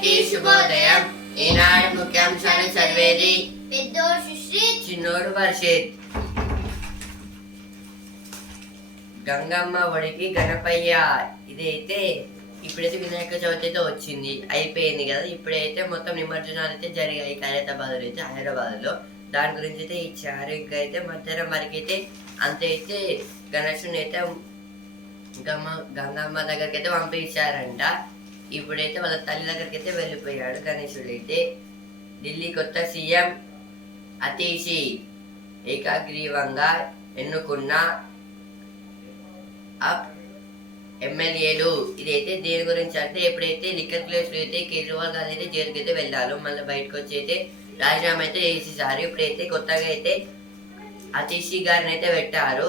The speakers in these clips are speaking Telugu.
అందరికీ శుభోదయం ఈనాడు ముఖ్యాంశాలు చదివేది? పెద్దోడు సుశ్రీత్ చిన్నోడు వర్షిత్ గంగమ్మ ఒడికి గణపయ్య. ఇదైతే ఇప్పుడైతే వినాయక చవితి అయితే వచ్చింది. అయిపోయింది కదా. ఇప్పుడైతే మొత్తం నిమజ్జనాలు అయితే జరిగాయి. ఖైరతాబాద్ అయితే హైదరాబాద్లో. దాని గురించి అయితే ఇచ్చారు ఇంకా అయితే మధ్యాహ్నం వరకు అయితే అంత అయితే గణేశుని అయితే గమ్మ గంగమ్మ దగ్గరికి అయితే పంపించారంట. ఇప్పుడైతే వాళ్ళ తల్లి దగ్గరికి అయితే వెళ్ళిపోయాడు గణేశుడు అయితే. ఢిల్లీ కొత్త సీఎం అతీషి ఏకాగ్రీవంగా ఎన్నుకున్న అప్ ఎమ్మెల్యేలు. ఇదైతే దేని గురించి అంటే ఎప్పుడైతే లిక్కర్ ప్లేస్లో అయితే కేజ్రీవాల్ గారు అయితే జైలుకి అయితే వెళ్ళారు మళ్ళీ బయటకు వచ్చి అయితే రాజీనామా అయితే చేసేసారు. ఇప్పుడైతే కొత్తగా అయితే అతీషి గారిని అయితే పెట్టారు.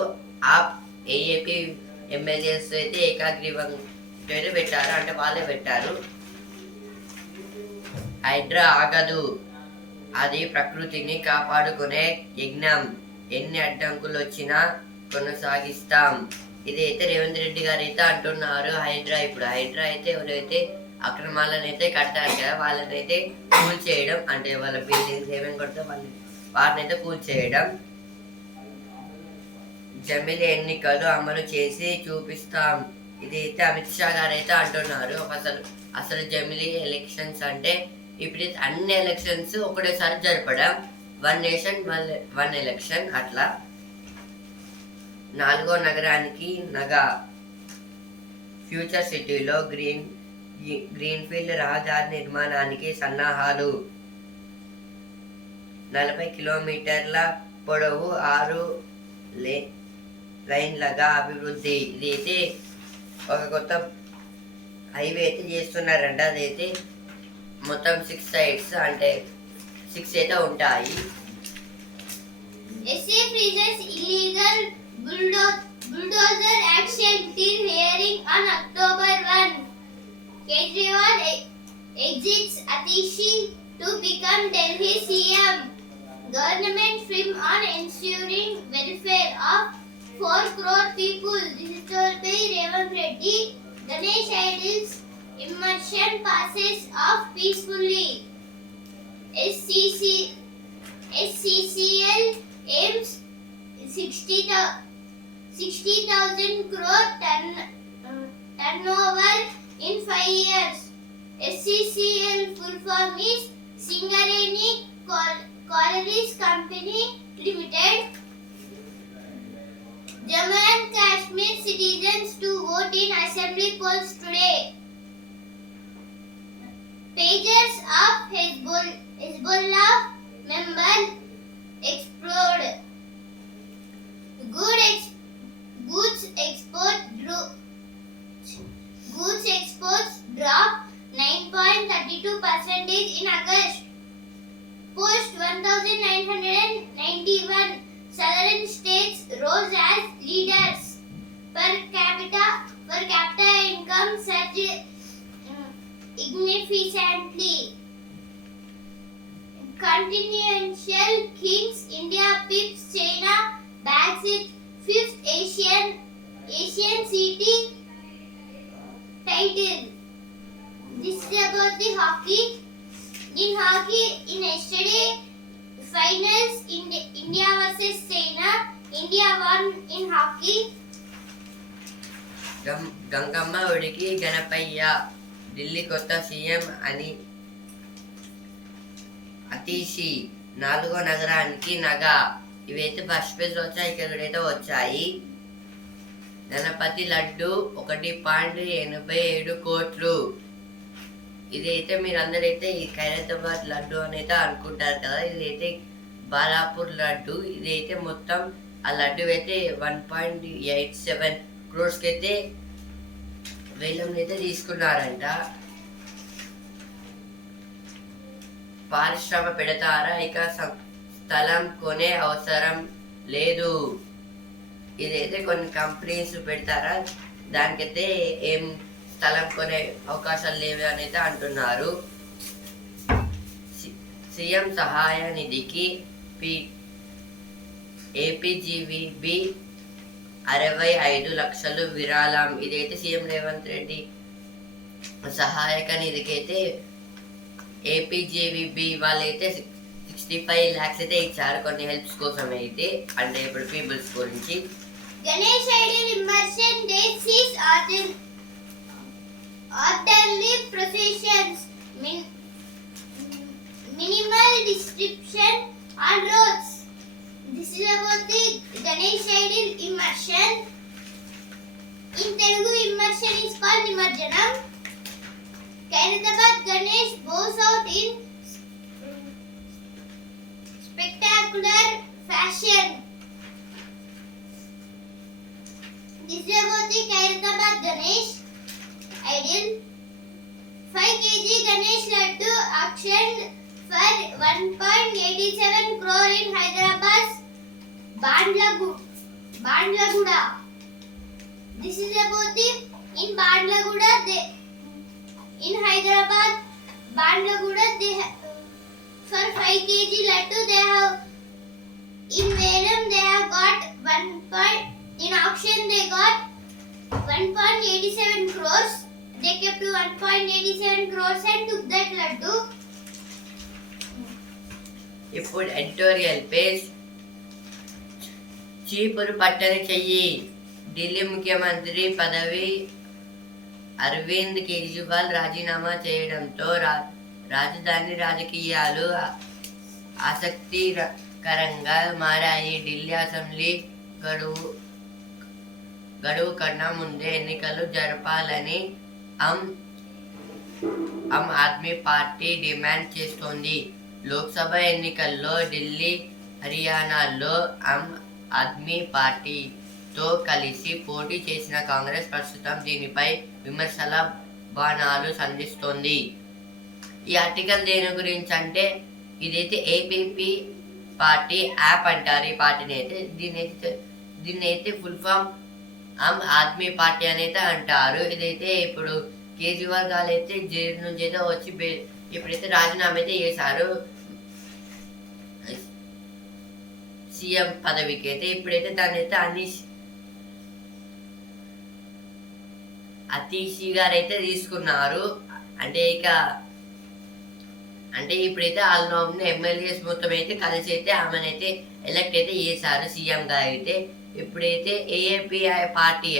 ఆప్ ఏఏపీ ఎమ్మెల్యేస్ అయితే ఏకాగ్రీవంగా పేరు పెట్టారు అంటే వాళ్ళే పెట్టారు. హైడ్రా ఆగదు. అది ప్రకృతిని కాపాడుకునే యజ్ఞం. ఎన్ని అడ్డంకులు వచ్చినా కొనసాగిస్తాం. ఇదైతే రేవంత్ రెడ్డి గారు అయితే అంటున్నారు హైడ్రా. ఇప్పుడు హైడ్రా అయితే ఎవరైతే అక్రమాలను అయితే కట్టారు కదా వాళ్ళని అయితే కూల్ చేయడం అంటే వాళ్ళ బిల్డింగ్స్ ఏమేమి కొడితే వాళ్ళని వారిని అయితే కూల్ చేయడం. జమిలి ఎన్నికలు అమలు చేసి చూపిస్తాం. ఇది అయితే అమిత్ షా గారు అయితే అంటున్నారు. అసలు అసలు జమిలీ ఎలక్షన్స్ అంటే ఇప్పుడు అన్ని ఎలక్షన్స్ ఒకటేసారి జరపడం. One nation one one election అట్లా. నాలుగో నగరానికి నగ ఫ్యూచర్ సిటీలో గ్రీన్ గ్రీన్ఫీల్డ్ రహదారి నిర్మాణానికి సన్నాహాలు. నలభై కిలోమీటర్ల పొడవు ఆరు లే లైన్లగా అభివృద్ధి. ఇది అయితే ఒక కొత్త హైవే అయితే చేస్తున్నారంట అదైతే మొత్తం సిక్స్ సైడ్స్ అంటే సిక్స్ అయితే ఉంటాయి SA freezes illegal bulldozer action team hearing on October 1 Kejriwal exits Atishi to become Delhi CM government film on ensuring welfare of 4 crore people. This is told by Revant Reddy. Ganesh idols immersion passes off peacefully. SCC SCCL aims 60 60,000 crore turn, uh, turnover in 5 years. SCCL full form is Singareni Col- Collieries Company Limited. Jammu and Kashmir citizens to vote in assembly polls today. Pages of Hezbollah, Hezbollah member explode. Good ex- goods export dro- goods exports drop 9.32 percentage in August. Post 1991 southern states rose as leaders. Per capita per capita income surged uh, significantly. Continental Kings India pips China bags its fifth Asian Asian city title. This is about the hockey. In hockey, in yesterday finals, India India versus China. India won in hockey. గం గంగమ్మ ఒడికి గణపయ్య ఢిల్లీ కొత్త సీఎం అని అతీషి నాలుగో నగరానికి నగ ఇవైతే ఫస్ట్ పేజ్ వచ్చాయి ఇక్కడైతే వచ్చాయి గణపతి లడ్డు ఒకటి పాయింట్ ఎనభై ఏడు కోట్లు ఇదైతే మీరందరైతే ఈ ఖైరతాబాద్ లడ్డు అని అయితే అనుకుంటారు కదా ఇదైతే బాలాపూర్ లడ్డు. ఇదైతే మొత్తం ఆ లడ్డు అయితే వన్ పాయింట్ ఎయిట్ సెవెన్ క్రోర్స్కి అయితే వేలం అయితే తీసుకున్నారంట. పారిశ్రమ పెడతారా? ఇక స్థలం కొనే అవసరం లేదు. ఇదైతే కొన్ని కంపెనీస్ పెడతారా? దానికైతే ఏం స్థలం అవకాశాలు లేవు అని అయితే అంటున్నారు సీఎం సహాయ నిధికి పి ఏపీజీవిబి అరవై ఐదు లక్షలు విరాళం. ఇదైతే సీఎం రేవంత్ రెడ్డి సహాయక నిధికి అయితే ఏపీజేవిబి వాళ్ళైతే సిక్స్టీ ఫైవ్ ల్యాక్స్ అయితే ఇచ్చారు కొన్ని హెల్ప్స్ కోసం అయితే. అంటే ఇప్పుడు పీపుల్స్ గురించి. Ganesh Idol Immersion Day sees order, orderly processions, min, minimal description on roads. This is about the Ganesh Idol Immersion. In Telugu, immersion is called Nimarjanam. Kairathabad Ganesh bows out in spectacular fashion. This is about the Kairathabad Ganesh idol. 5 kg Ganesh Laddu auctioned for 1.87 crore in Hyderabad's Bandlagu- Bandlaguda. This is about the in Bandlaguda they in Hyderabad Bandlaguda they for 5 kg Laddu they have in Velam they have got 1. Point, in auction they got 1.87 crores. They kept 1.87 crores and took that laddu. ఇప్పుడు ఎడిటోరియల్ పేజ్ చీపురు పట్టని చెయ్యి. ఢిల్లీ ముఖ్యమంత్రి పదవి అరవింద్ కేజ్రీవాల్ రాజీనామా చేయడంతో రా రాజధాని రాజకీయాలు ఆసక్తికరంగా మారాయి. ఢిల్లీ అసెంబ్లీ గడువు గడువు కన్నా ముందే ఎన్నికలు జరపాలని ఆమ్ ఆమ్ ఆద్మీ పార్టీ డిమాండ్ చేస్తోంది. లోక్సభ ఎన్నికల్లో ఢిల్లీ హర్యానాల్లో ఆమ్ ఆద్మీ పార్టీతో కలిసి పోటీ చేసిన కాంగ్రెస్ ప్రస్తుతం దీనిపై విమర్శల బాణాలు సంధిస్తోంది. ఈ ఆర్టికల్ దేని గురించి అంటే ఇదైతే ఏపీపీ పార్టీ యాప్ అంటారు. ఈ పార్టీని అయితే దీని అయితే దీన్ని అయితే full form Aam Aadmi party అనేది అంటారు. ఇదైతే ఇప్పుడు కేజ్రీవాల్ గారు అయితే జైలు నుంచి అయితే వచ్చి ఇప్పుడైతే రాజీనామా అయితే చేశారు. సీఎం పదవికి అయితే ఇప్పుడైతే దాన్ని అయితే అనీష్ అతీషి గారు అయితే తీసుకున్నారు. అంటే ఇక అంటే ఇప్పుడైతే వాళ్ళ ఎమ్మెల్యేస్ మొత్తం అయితే కలిసి అయితే ఆమెనైతే ఎలక్ట్ అయితే చేశారు సీఎంగా అయితే. ఇప్పుడైతే ఏఏపీ పార్టీ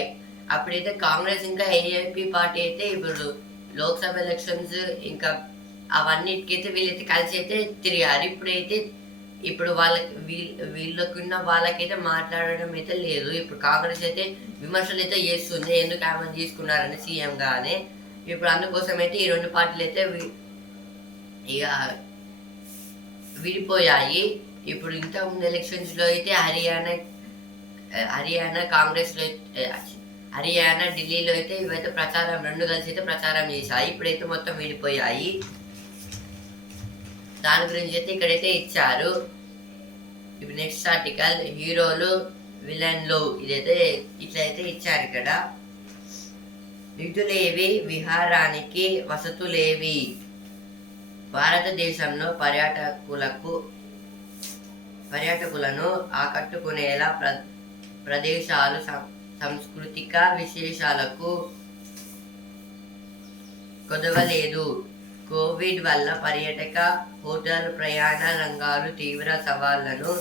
అప్పుడైతే కాంగ్రెస్ ఇంకా ఏఏపీ పార్టీ అయితే ఇప్పుడు లోక్సభ ఎలక్షన్స్ ఇంకా అవన్నిటికైతే వీళ్ళైతే కలిసి అయితే తిరిగారు. ఇప్పుడైతే ఇప్పుడు వాళ్ళకి వీళ్ళ వీళ్ళకున్న వాళ్ళకైతే మాట్లాడడం అయితే లేదు. ఇప్పుడు కాంగ్రెస్ అయితే విమర్శలు అయితే చేస్తుంది. ఎందుకు ఆమె తీసుకున్నారని సీఎం గానే. ఇప్పుడు అందుకోసం అయితే ఈ రెండు పార్టీలు అయితే ఇక విడిపోయాయి. ఇప్పుడు ఇంతకుముందు ముందు అయితే హర్యానా హర్యానా కాంగ్రెస్లో హర్యానా ఢిల్లీలో అయితే ఇవైతే ప్రచారం రెండు కలిసి అయితే ప్రచారం చేశాయి. ఇప్పుడైతే మొత్తం విడిపోయాయి. దాని గురించి అయితే ఇక్కడైతే ఇచ్చారు. ఇప్పుడు నెక్స్ట్ ఆర్టికల్. హీరోలు విలన్లు ఇదైతే ఇట్లయితే ఇచ్చారు ఇక్కడ. నిధులేవి విహారానికి వసతులేవి. భారతదేశంలో పర్యాటకులకు పర్యాటకులను ఆకట్టుకునేలా ప్ర ప్రదేశాలు సం- సాంస్కృతిక విశేషాలకు కొదవలేదు. కోవిడ్ వల్ల పర్యాటక హోటల్ ప్రయాణ రంగాలు తీవ్ర సవాళ్ళను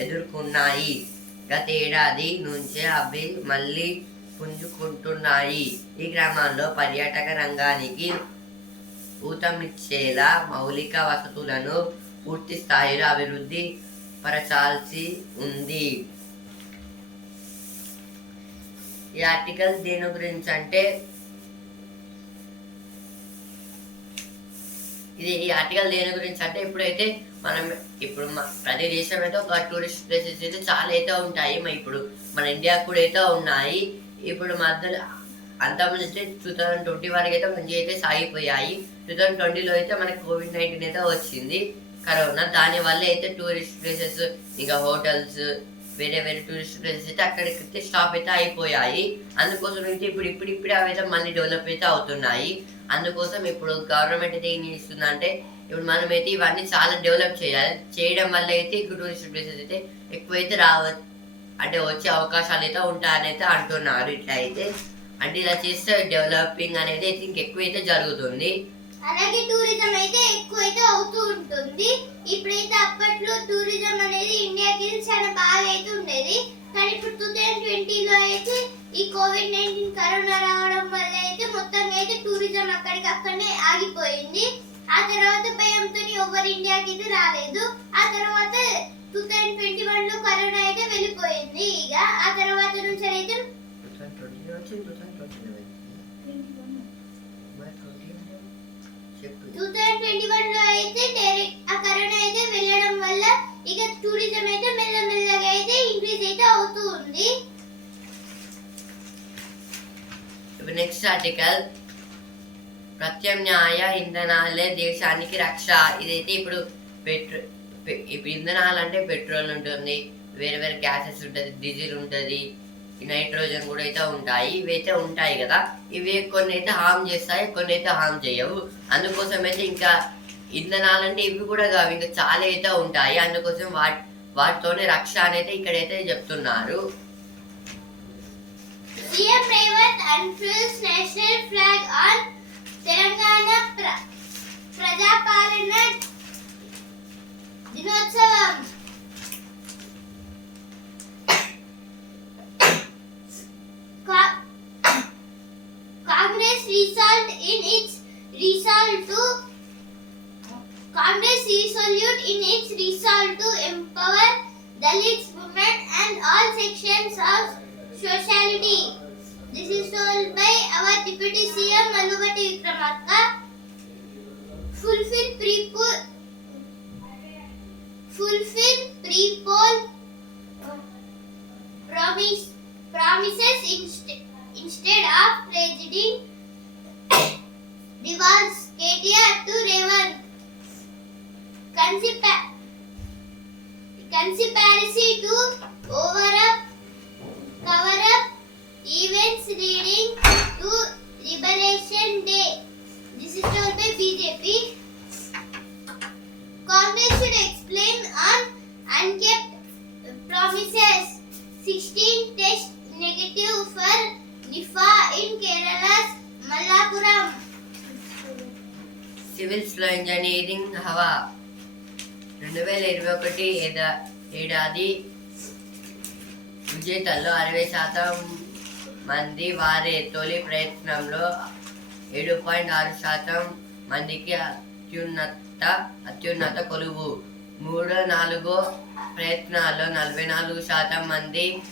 ఎదుర్కొన్నాయి. గతేడాది నుంచే అవి మళ్ళీ పుంజుకుంటున్నాయి. ఈ క్రమంలో పర్యాటక రంగానికి ఊతమిచ్చేలా మౌలిక వసతులను పూర్తి స్థాయిలో అభివృద్ధి పరచాల్సి ఉంది. ఈ ఆర్టికల్ దేని గురించి అంటే ఇది ఈ ఆర్టికల్ దేని గురించి అంటే ఇప్పుడైతే మనం ఇప్పుడు ప్రతి దేశం అయితే ఒక టూరిస్ట్ ప్లేసెస్ అయితే చాలా అయితే ఉంటాయి. ఇప్పుడు మన ఇండియా కూడా అయితే ఉన్నాయి. ఇప్పుడు మధ్యలో అంతమంది అయితే టూ థౌజండ్ ట్వంటీ వరకు అయితే మంచిగా అయితే సాగిపోయాయి. టూ థౌజండ్ ట్వంటీలో అయితే మనకి కోవిడ్ నైన్టీన్ అయితే వచ్చింది. కరోనా దాని వల్ల అయితే టూరిస్ట్ ప్లేసెస్ ఇంకా హోటల్స్ వేరే వేరే టూరిస్ట్ ప్లేసెస్ అయితే అక్కడికి స్టాప్ అయితే అయిపోయాయి. అందుకోసం అయితే ఇప్పుడు ఇప్పుడు ఇప్పుడే అవి అయితే మళ్ళీ డెవలప్ అయితే అవుతున్నాయి. అందుకోసం ఇప్పుడు గవర్నమెంట్ అయితే ఏం చేస్తుందంటే ఇప్పుడు మనం అయితే ఇవన్నీ చాలా డెవలప్ చేయాలి. చేయడం వల్ల అయితే ఇప్పుడు టూరిస్ట్ ప్లేసెస్ అయితే ఎక్కువైతే రావ అంటే వచ్చే అవకాశాలు అయితే ఉంటాయని అయితే అంటున్నారు ఇట్లా అయితే అంటే ఇలా చేస్తే డెవలపింగ్ అనేది అయితే ఇంకెక్కువ జరుగుతుంది. అలాగే టూరిజం అయితే ఎక్కువ అయితే అవుతూ ఉంటుంది. ఇప్పుడైతే అప్పట్లో టూరిజం అనేది ఇండియాకి చాలా బాగా అయితే ఉండేది. కానీ ఇప్పుడు టూ థౌజండ్ ట్వంటీలో అయితే ఈ కోవిడ్ నైన్టీన్ కరోనా రావడం వల్ల అయితే మొత్తంగా అయితే టూరిజం అక్కడికి అక్కడనే ఆగిపోయింది. ఆ తర్వాత భయంతో ఎవరు ఇండియాకి అయితే రాలేదు. ఆ తర్వాత టూ థౌజండ్ ట్వంటీ వన్లో కరోనా అయితే వెళ్ళిపోయింది ఇక. ఆ తర్వాత నుంచి అయితే టూ థౌజండ్ ట్వంటీ వన్లో అయితే డైరెక్ట్ ఆ కరోనా అయితే వెళ్ళడం వల్ల ఇక టూరిజం అయితే మెల్లమెల్లగా అయితే ఇంక్రీజ్ అయితే అవుతూ ఉంది. ఇప్పుడు నెక్స్ట్ ఆర్టికల్ ప్రత్యామ్నాయ ఇంధనాలే దేశానికి రక్ష. ఇదైతే ఇప్పుడు పెట్రో ఇప్పుడు ఇంధనాలు అంటే పెట్రోల్ ఉంటుంది వేరే వేరే గ్యాసెస్ ఉంటుంది డీజిల్ ఉంటుంది నైట్రోజన్ కూడా అయితే ఉంటాయి. ఇవైతే ఉంటాయి కదా. ఇవి కొన్ని అయితే హామ్ చేస్తాయి కొన్ని అయితే హామ్ చేయవు. అందుకోసం అయితే ఇంకా ఇంధనాలు అంటే ఇవి కూడా కావు. ఇంకా చాలా అయితే ఉంటాయి. అందుకోసం వాటి వాటితోనే రక్ష అనేది ఇక్కడైతే చెప్తున్నారు. CM Revanth unfurls national flag on Telangana ప్రజాపాలన దినోత్సవం Congress result in its result to Congress resolute in its result to empower Dalits, women and all sections of society. This is told by our Deputy CM Malubati Vikramarka. Fulfill pre fulfill pre-poll uh, promise, promises instead. Instead of tragedy, devolves KTR to Revan. Consipa- conspiracy to over up, cover up events leading to Liberation Day. This is told by BJP. లో ఇంజనీరింగ్ హవా. రెండు వేల ఇరవై ఒకటి ఏదా- ఏడాది విజేతల్లో అరవై శాతం మంది వారి తొలి ప్రయత్నంలో ఏడు పాయింట్ ఆరు శాతం మందికి అత్యున్నత అత్యున్నత కొలువు. మూడో నాలుగో ప్రయత్నాల్లో నలభై నాలుగు శాతం మంది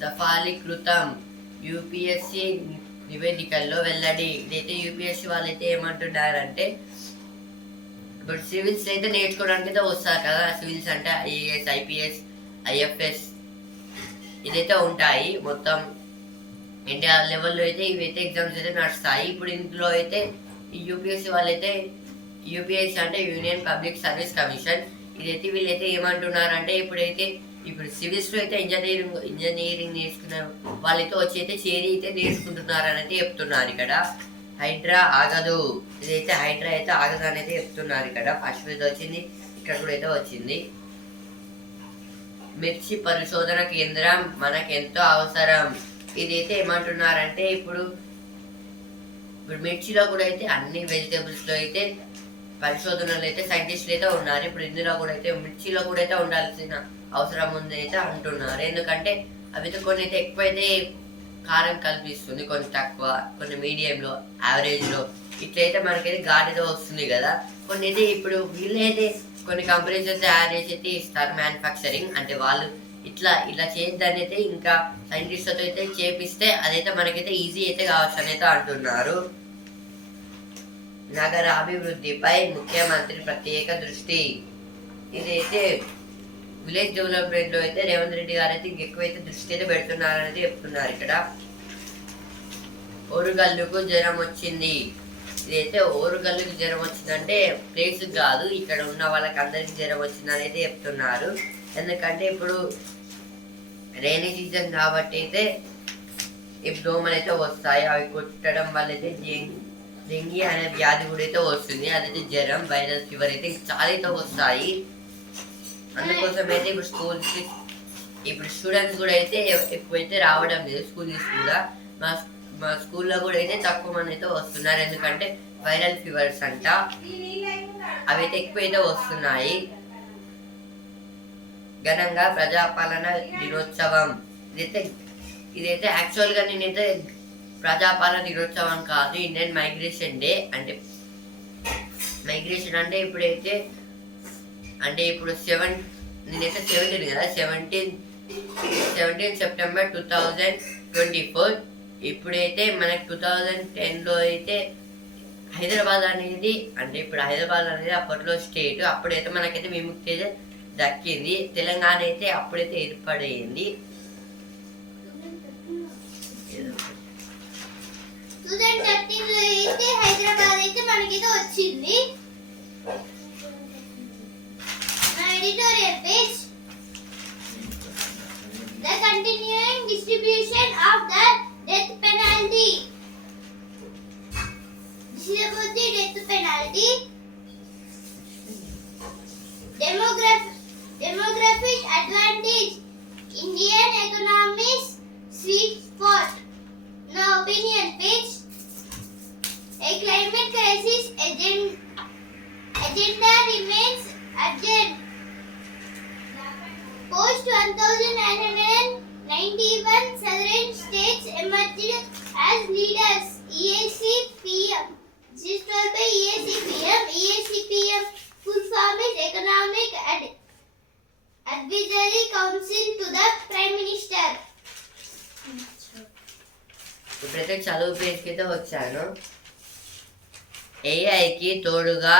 సఫాలీకృతం. యూపీఎస్సి నివేదికల్లో వెల్లడి ఇదైతే యూపీఎస్సీ వాళ్ళైతే ఏమంటున్నారంటే ఇప్పుడు సివిల్స్ అయితే నేర్చుకోవడానికి అయితే వస్తారు కదా. సివిల్స్ అంటే ఐఏఎస్ ఐపీఎస్ ఐఎఫ్ఎస్ ఇదైతే ఉంటాయి. మొత్తం ఇండియా లెవెల్లో అయితే ఇవైతే ఎగ్జామ్స్ అయితే నడుస్తాయి. ఇప్పుడు ఇందులో అయితే ఈ యూపీఎస్సి వాళ్ళైతే యూపీఎస్సీ అంటే యూనియన్ పబ్లిక్ సర్వీస్ కమిషన్. ఇదైతే వీళ్ళైతే ఏమంటున్నారంటే ఇప్పుడైతే ఇప్పుడు సివిల్స్లో అయితే ఇంజనీరింగ్ ఇంజనీరింగ్ నేర్చుకున్న వాళ్ళైతే వచ్చి అయితే చేరి అయితే నేర్చుకుంటున్నారు అనేది చెప్తున్నారు ఇక్కడ. హైడ్రా ఆగదు. ఇదైతే హైడ్రా అయితే ఆగదు అనేది చెప్తున్నారు ఇక్కడ. ఫస్ట్ మీద వచ్చింది ఇక్కడ కూడా అయితే వచ్చింది. మిర్చి పరిశోధన కేంద్రం మనకెంతో అవసరం. ఇదైతే ఏమంటున్నారంటే ఇప్పుడు ఇప్పుడు మిర్చిలో కూడా అయితే అన్ని వెజిటేబుల్స్లో అయితే పరిశోధనలు అయితే సైంటిస్టులు అయితే ఉన్నారు. ఇప్పుడు ఇందులో కూడా అయితే మిర్చిలో కూడా అయితే ఉండాల్సిన అవసరం ఉంది అయితే అంటున్నారు. ఎందుకంటే అవి కొన్ని అయితే ఎక్కువ అయితే కారం కల్పిస్తుంది కొన్ని తక్కువ కొన్ని మీడియంలో యావరేజ్లో. ఇట్లయితే మనకైతే ఘాటుతో వస్తుంది కదా. కొన్ని అయితే ఇప్పుడు వీళ్ళైతే కొన్ని కంపెనీస్ అయితే తయారు చేసి అయితే ఇస్తారు మ్యానుఫ్యాక్చరింగ్. అంటే వాళ్ళు ఇట్లా ఇలా చేయొద్దని అయితే ఇంకా సైంటిస్ట్లతో అయితే చేపిస్తే అదైతే మనకైతే ఈజీ అయితే కావచ్చు అని అయితే అంటున్నారు. నగరాభివృద్ధిపై ముఖ్యమంత్రి ప్రత్యేక దృష్టి. ఇదైతే విలేజ్ డెవలప్మెంట్లో అయితే రేవంత్ రెడ్డి గారు అయితే ఎక్కువైతే దృష్టి అయితే పెడుతున్నారనేది చెప్తున్నారు ఇక్కడ. ఓరుగల్లుకు జ్వరం వచ్చింది. ఇదైతే ఓరుగల్లుకు జ్వరం వచ్చిందంటే ప్లేస్ కాదు ఇక్కడ ఉన్న వాళ్ళకి అందరికి జ్వరం వచ్చిందని చెప్తున్నారు. ఎందుకంటే ఇప్పుడు రైనీ సీజన్ కాబట్టి అయితే ఈ దోమలు అయితే వస్తాయి అవి కొట్టడం వల్ల అయితే డెంగీ అనే వ్యాధి కూడా అయితే వస్తుంది అదైతే జ్వరం వైరల్ ఫీవర్ అయితే చాలా అయితే వస్తాయి. అందుకోసం అయితే ఇప్పుడు స్కూల్స్ ఇప్పుడు స్టూడెంట్స్ కూడా అయితే ఎక్కువైతే రావడం లేదు. స్కూల్స్ కూడా మా మా స్కూల్లో కూడా అయితే తక్కువ మంది అయితే వస్తున్నారు. ఎందుకంటే వైరల్ ఫీవర్స్ అంట. అవైతే ఎక్కువైతే వస్తున్నాయి. ఘనంగా ప్రజాపాలన దినోత్సవం. ఇదైతే ఇదైతే యాక్చువల్గా నేనైతే ప్రజాపాలన దినోత్సవం కాదు. ఇండియన్ మైగ్రేషన్ డే అంటే మైగ్రేషన్ అంటే ఇప్పుడైతే అంటే ఇప్పుడు సెవెన్ నేనైతే సెవెంటీన్ కదా seventeen seventeen September two thousand twenty four. ఇప్పుడైతే మనకి టూ థౌజండ్ టెన్లో అయితే హైదరాబాద్ అనేది అంటే ఇప్పుడు హైదరాబాద్ అనేది అప్పట్లో స్టేట్. అప్పుడైతే మనకైతే విముక్తి అయితే దక్కింది. తెలంగాణ అయితే అప్పుడైతే ఏర్పడైంది. హైదరాబాద్ అయితే abolition of the death penalty. Disability death penalty అయితే చదువు పేజ్కి అయితే వచ్చాను ఏఐకి తోడుగా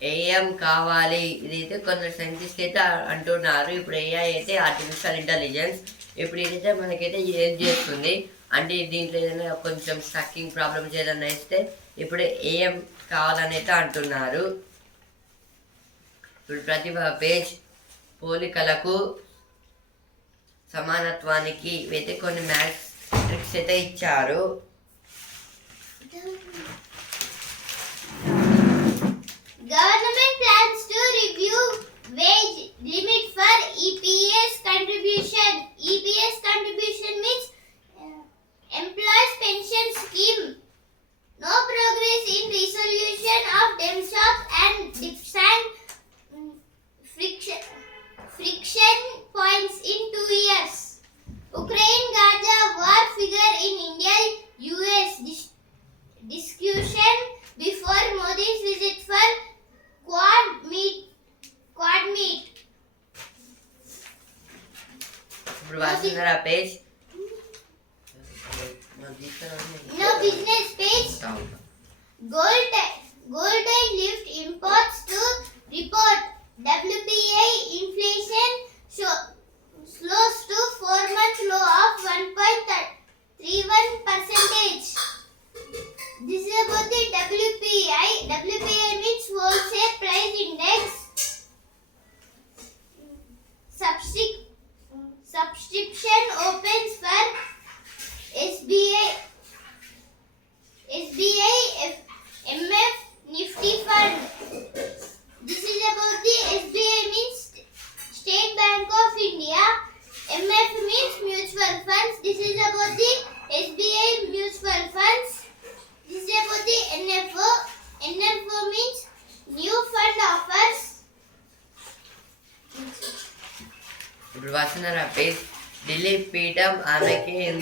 ఏఎం కావాలి. ఇదైతే కొందరు సైంటిస్ట్ అయితే అంటున్నారు. ఇప్పుడు ఏఐ అయితే ఆర్టిఫిషియల్ ఇంటెలిజెన్స్ ఇప్పుడు ఇదైతే మనకైతే ఏం చేస్తుంది? అంటే దీంట్లో ఏదైనా కొంచెం స్టక్కింగ్ ప్రాబ్లమ్స్ ఏదైనా ఇస్తే ఇప్పుడు ఏఎం కావాలని అయితే అంటున్నారు. ఇప్పుడు ప్రతిభ పేజ్ పోలికలకు సమానత్వానికి అయితే కొన్ని maths ట్రిక్స్ అయితే ఇచ్చారు Government plans to review wage limit for EPS contribution. EPS contribution means uh, employees pension scheme. No progress in resolution of themselves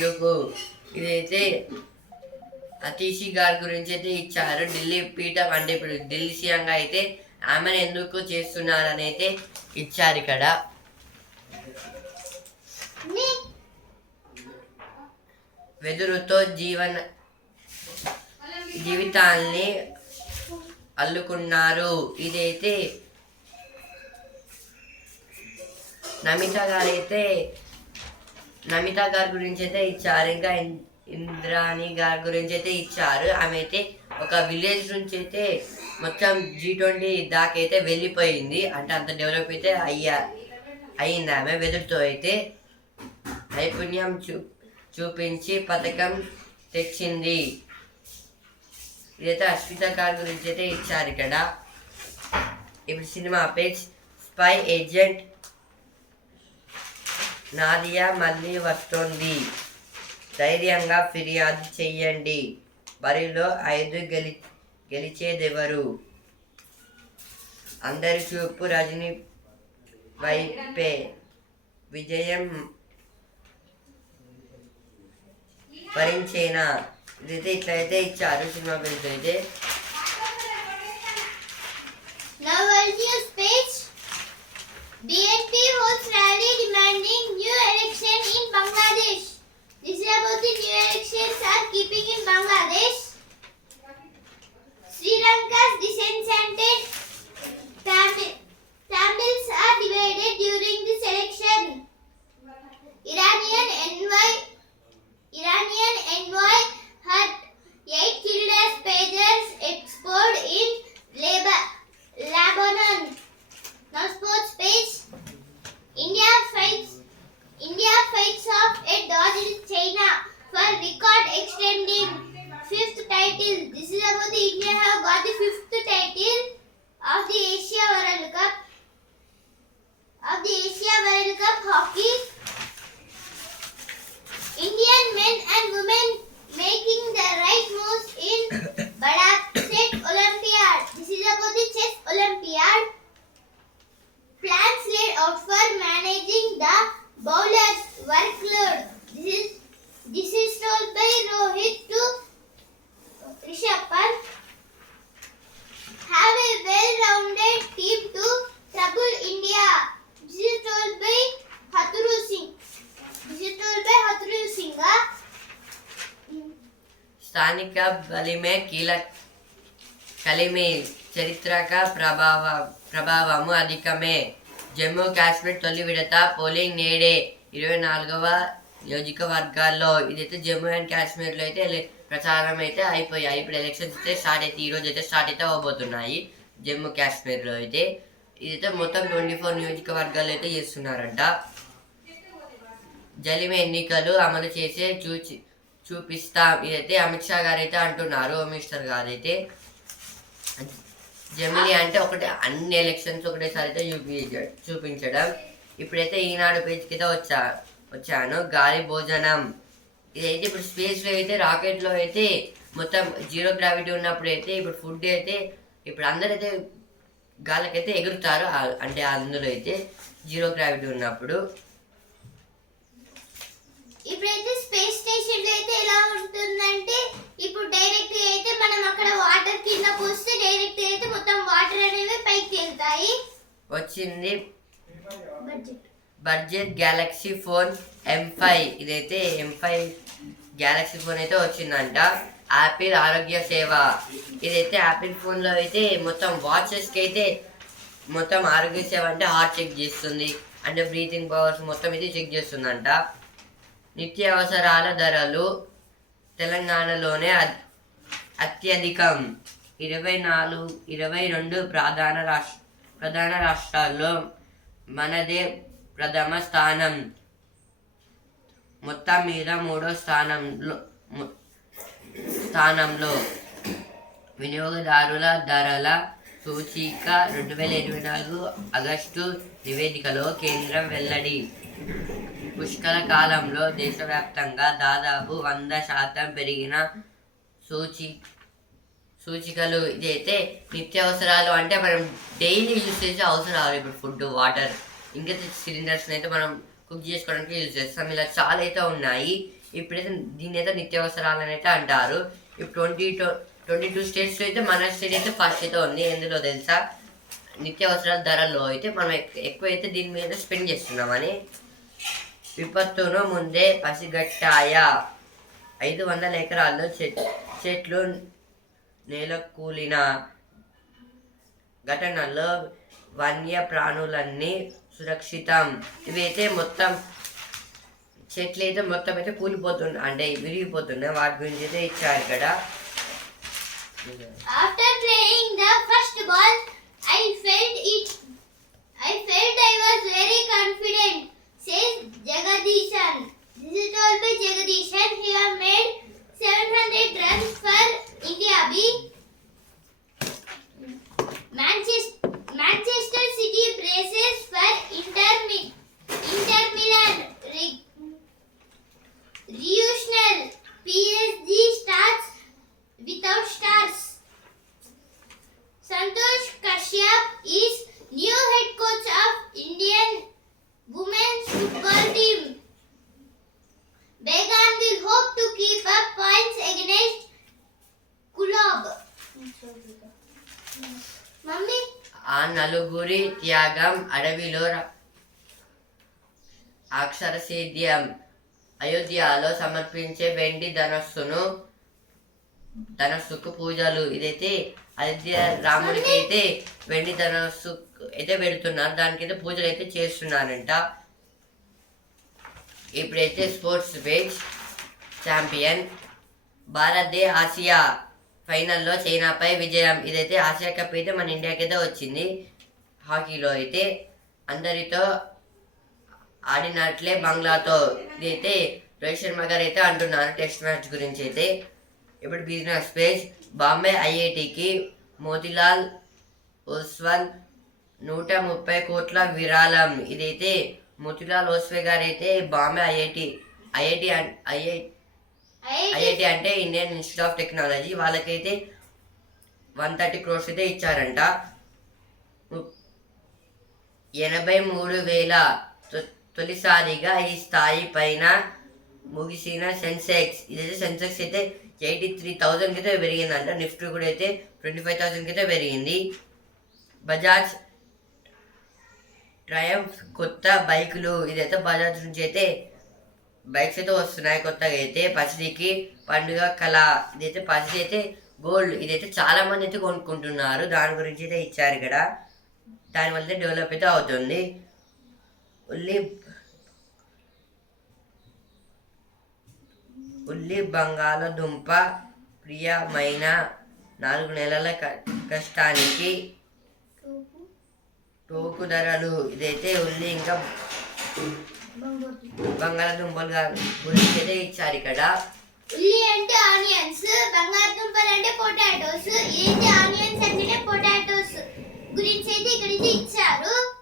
ఎందుకు? ఇదైతే అతీషి గారి గురించి అయితే ఇచ్చారు. ఢిల్లీ పీఠం అంటే ఇప్పుడు ఢిల్లీ సీఎంగా అయితే ఆమెను ఎందుకు చేస్తున్నారని అయితే ఇచ్చారు ఇక్కడ. వెదురుతో జీవన జీవితాల్ని అల్లుకున్నారు. ఇదైతే నమిత గారైతే నమిత గారి గురించి అయితే ఇచ్చారు. ఇంకా ఇంద్రాణి గారి గురించి అయితే ఇచ్చారు. ఆమె అయితే ఒక విలేజ్ నుంచి అయితే మొత్తం జీ ట్వంటీ దాకైతే వెళ్ళిపోయింది. అంటే అంత డెవలప్ అయితే అయ్యా అయింది ఆమె వెదురుతో అయితే. నైపుణ్యం చూ చూపించి పథకం తెచ్చింది. ఇదైతే అశ్విత గారి గురించి అయితే ఇచ్చారు ఇక్కడ. ఇప్పుడు cinema page spy agent Nadia మళ్ళీ వస్తోంది. ధైర్యంగా ఫిర్యాదు చెయ్యండి. బరిలో ఐదు గెలి గెలిచేదెవరు? అందరి చూపు రజని వైపే. విజయం భరించేనా ఇదైతే ఇట్లయితే ఇచ్చారు సినిమా పేరుతో అయితే BNP holds rally demanding new election in Bangladesh. This is about the new elections are keeping in Bangladesh. Sri Lanka's disenchanted Tamil, Tamils are divided during this election. Iranian envoy Iranian envoy had eight killed as explode in Leba- Lebanon. Now sports page. India fights India fights off a dodge in China for record extending fifth title. This is about the India have got the fifth title of the Asia World Cup of the Asia World Cup hockey. Indian men and women making the right moves in Budapest Olympiad. This is about the chess Olympiad. plans laid out for managing the bowler's workload. This is this is told by Rohit to Rishabh Pant. Have a well-rounded team to trouble India. This is told by Hathuru Singh. This is told by Hathuru Singh. ಸ್ಥಾನಿಕ ಬಲಿಮೆ ಕೀಲ ಕಲಿಮೆ ಚರಿತ್ರ ಪ್ರಭಾವ ప్రభావము అధికమే. జమ్మూ కాశ్మీర్ తొలి విడత పోలింగ్ నేడే. ఇరవై నాలుగవ నియోజకవర్గాల్లో ఇదైతే జమ్మూ అండ్ కాశ్మీర్లో అయితే ప్రచారం అయితే అయిపోయాయి. ఇప్పుడు ఎలక్షన్స్ అయితే స్టార్ట్ అయితే ఈరోజు అయితే స్టార్ట్ అయితే అవ్వబోతున్నాయి జమ్మూ కాశ్మీర్లో అయితే. ఇదైతే మొత్తం ట్వంటీ ఫోర్ నియోజకవర్గాలు అయితే చేస్తున్నారంట. జలిమ ఎన్నికలు అమలు చేసే చూచి చూపిస్తాం. ఇదైతే అమిత్ షా గారు అయితే అంటున్నారు హోమ్ మినిస్టర్ గారు అయితే. జమిని అంటే ఒకటే అన్ని ఎలక్షన్స్ ఒకటేసారి అయితే చూపించాడు చూపించడం. ఇప్పుడైతే ఈనాడు పేజ్కి అయితే వచ్చా వచ్చాను. గాలి భోజనం. ఇదైతే ఇప్పుడు స్పేస్లో అయితే రాకెట్లో అయితే మొత్తం జీరో గ్రావిటీ ఉన్నప్పుడు అయితే ఇప్పుడు ఫుడ్ అయితే ఇప్పుడు అందరైతే గాలికైతే ఎగురుతారు. ఆ- అంటే అందులో అయితే జీరో గ్రావిటీ ఉన్నప్పుడు. ఇప్పుడైతే స్పేస్ స్టేషన్ అయితే ఎలా ఉంటుందంటే ఇప్పుడు డైరెక్ట్ అయితే మనం అక్కడ వాటర్ కింద పోస్తే డైరెక్ట్ అయితే మొత్తం వాటర్ అనేవి పైకి తేలుతాయి వచ్చింది. Budget. Galaxy phone M five ఇదైతే ఎం ఫైవ్ గ్యాలక్సీ ఫోన్ అయితే వచ్చిందంట. యాపిల్ ఆరోగ్య సేవ. ఇదైతే యాపిల్ ఫోన్లో అయితే మొత్తం వాచెస్కి అయితే మొత్తం ఆరోగ్య సేవ అంటే హార్ట్ చెక్ చేస్తుంది. అంటే బ్రీతింగ్ పవర్స్ మొత్తం ఇది చెక్ చేస్తుందంట. నిత్య అవసరాల ధరలు తెలంగాణలోనే అత్యధికం. ఇరవై నాలుగు ఇరవై రెండు ప్రధాన రాష్ట్ర ప్రధాన రాష్ట్రాల్లో మనదే ప్రథమ స్థానం. మొత్తం మీద మూడో స్థానంలో స్థానంలో వినియోగదారుల ధరల సూచిక రెండు వేల ఇరవై నాలుగు ఆగస్టు నివేదికలో కేంద్రం వెల్లడి. పుష్కర కాలంలో దేశవ్యాప్తంగా దాదాపు వంద శాతం పెరిగిన సూచి సూచికలు ఇదైతే నిత్యావసరాలు అంటే మనం డైలీ యూజ్ చేసే అవసరాలు ఇప్పుడు ఫుడ్ వాటర్ ఇంకా సిలిండర్స్ అయితే మనం కుక్ చేసుకోవడానికి యూజ్ చేస్తాం. ఇలా చాలా అయితే ఉన్నాయి. ఇప్పుడైతే దీని అయితే నిత్యావసరాలు అయితే అంటారు. ఇప్పుడు ట్వంటీ ట్వంటీ టూ స్టేట్స్ అయితే మన స్టేట్ అయితే ఫస్ట్ అయితే ఉంది. ఎందులో తెలుసా? నిత్యావసరాల ధరల్లో అయితే మనం ఎక్కువ అయితే దీని మీద స్పెండ్ చేస్తున్నామని. విపత్తును ముందే పసిగట్టాయా? ఐదు వందల ఎకరాల్లో చెట్ చెట్లు నేలకూలిన ఘటనలో వన్య ప్రాణులన్నీ సురక్షితం. ఇవైతే మొత్తం చెట్లు అయితే మొత్తం అయితే కూలిపోతున్నాయి అంటే విరిగిపోతున్నాయి. వాటి గురించి అయితే ఇచ్చారు ఇక్కడ. అడవిలో అక్షర సేద్యం అయోధ్యలో సమర్పించే వెండి ధనస్సును ధనస్సుకు పూజలు. ఇదైతే అయోధ్య రాముడికి అయితే వెండి ధనస్సు అయితే పెడుతున్నారు. దానికైతే పూజలు అయితే చేస్తున్నారంట. ఇప్పుడైతే sports page champion Bharat Asia ఫైనల్లో చైనాపై విజయం. ఇదైతే ఆసియా కప్ అయితే మన ఇండియాకి అయితే వచ్చింది. హాకీలో అయితే అందరితో ఆడినట్లే బంగ్లాతో ఇదైతే రోహిత్ శర్మ గారు అయితే అంటున్నారు టెస్ట్ మ్యాచ్ గురించి అయితే ఇప్పుడు బిజినెస్ పేజ్ బాంబే ఐఐటికి మోతిలాల్ ఓస్వాల్ నూట ముప్పై కోట్ల విరాళం. ఇదైతే మోతిలాల్ ఓస్వే గారు అయితే Bombay IIT IIT II IIT అంటే ఇండియన్ ఇన్స్టిట్యూట్ ఆఫ్ టెక్నాలజీ. వాళ్ళకైతే వన్ థర్టీ క్రోర్స్ అయితే ఇచ్చారంట. ఎనభై మూడు వేల తొ- తొలిసారిగా ఈ స్థాయి పైన ముగిసిన సెన్సెక్స్. ఇదైతే సెన్సెక్స్ అయితే ఎయిటీ త్రీ థౌజండ్కి అయితే పెరిగిందంట. నిఫ్టీ కూడా అయితే ట్వంటీ ఫైవ్ థౌజండ్కి అయితే పెరిగింది. బజాజ్ ట్రయంఫ్ కొత్త బైకులు. ఇదైతే బజాజ్ నుంచి అయితే బైక్స్ అయితే వస్తున్నాయి కొత్తగా అయితే. పసిడికి పండుగ కళ. ఇదైతే పసిడి అయితే గోల్డ్. ఇదైతే చాలామంది అయితే కొనుక్కుంటున్నారు. దాని గురించి అయితే ఇచ్చారు ఇక్కడ. దానివల్ల డెవలప్ అయితే అవుతుంది. ఉల్లి ఉల్లి బంగాళదుంప ప్రియమైన నాలుగు నెలల కష్టానికి టోకు ధరలు. ఇదైతే ఉల్లి ఇంకా బంగాళదుంపలు గురించి అయితే ఇచ్చారు ఇక్కడ. ఉల్లి అంటే ఆనియన్స్. బంగాళదుంపలు అంటే పొటాటోస్ ఏంటి ఆనియన్స్ అంటే పొటాటో గురించి అయితే ఇక్కడ ఇచ్చారు.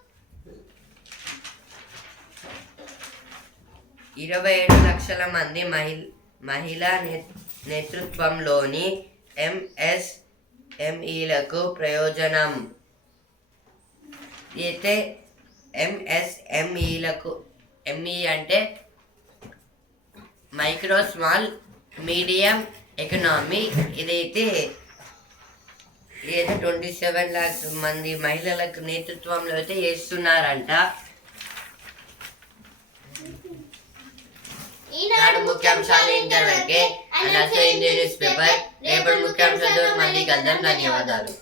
ఇరవై ఏడు లక్షల మంది మహిళ మహిళా నే- నేతృత్వంలోని ఎంఎస్ఎంఈలకు ప్రయోజనం. అయితే ఎంఎస్ఎంఈలకు ఎంఈ అంటే మైక్రో స్మాల్ మీడియం ఎకనామీ. ఇదైతే ఏదో ట్వంటీ సెవెన్ లాక్స్ మంది మహిళలకు నేతృత్వంలో అయితే చేస్తున్నారంట. ఈనాడు నాడు ముఖ్యాంశాలు ఏంటంటే ఇండియన్ న్యూస్ పేపర్ రేపటి ముఖ్యాంశాలతో మళ్ళీ కలుద్దాం. ధన్యవాదాలు.